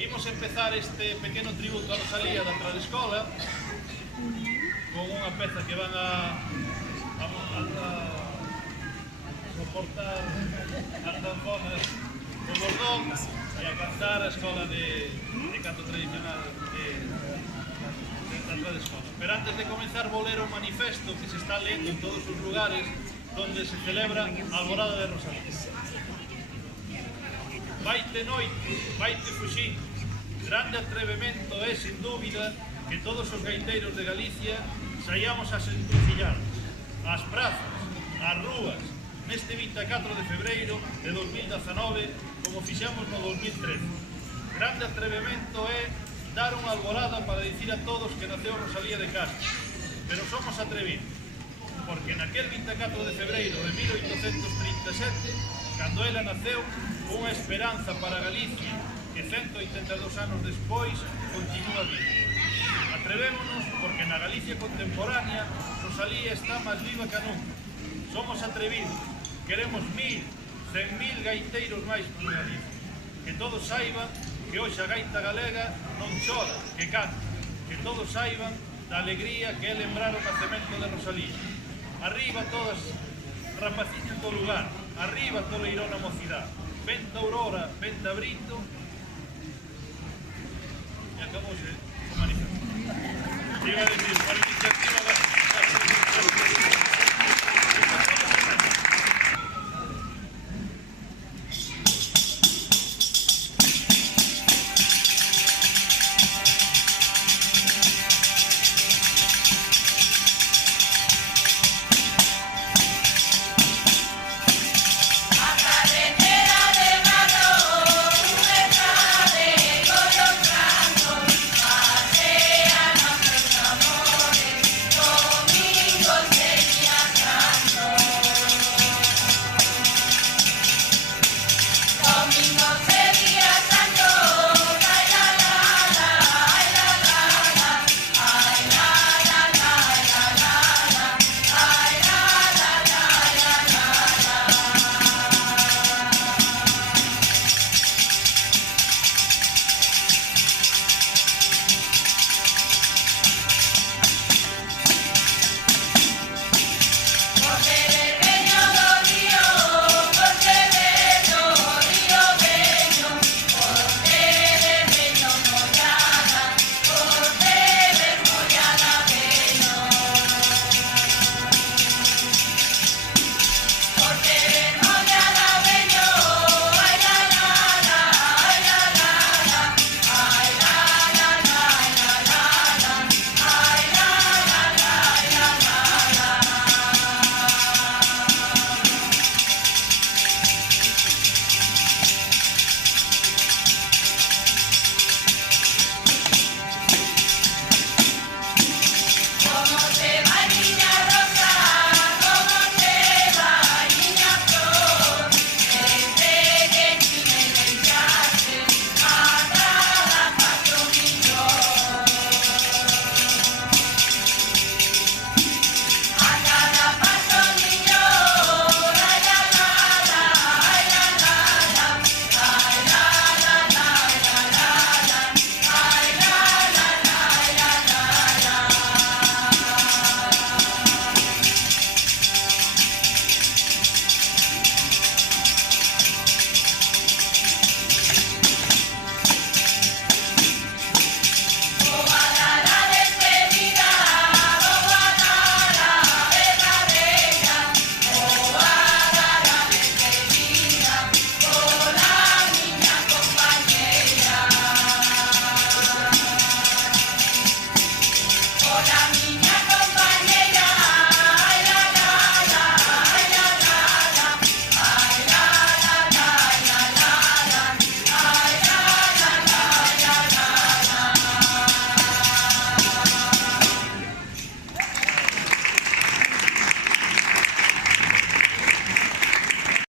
Imos empezar este pequeno tributo a Rosalía da Tradiscola con unha peza que van a soportar as zanfonas do bordón e a cantar a escola de canto tradicional da Tradiscola. Pero antes de comenzar vou ler un manifesto que se está lendo en todos os lugares donde se celebra a Alborada de Rosalía. Vaite noite, vaite fuxín, grande atrevemento é, sin dúbida, que todos os gaiteiros de Galicia saíamos a encrucilladas, ás prazas, ás rúas, neste 24 de febreiro de 2019, como fixamos no 2013. Grande atrevemento é dar unha alborada para dicir a todos que naceu Rosalía de Castro, pero somos atrevidos, porque naquel 24 de febreiro de 1837, cando ela naceu, unha esperanza para Galicia que 182 anos despois continúa viva. Atrevémonos porque na Galicia contemporánea Rosalía está máis viva que nunca. Somos atrevidos, queremos 1000, 100.000 gaiteiros máis por Galicia. Que todos saiban que hoxe a gaita galega non chora, que canta. Que todos saiban da alegría que é lembrar o nacemento de Rosalía. Arriba todas rapaciñas do lugar, arriba toleirona mocidade. Venta Aurora, venta Brito, e acabou o manifesto. Iba a decir,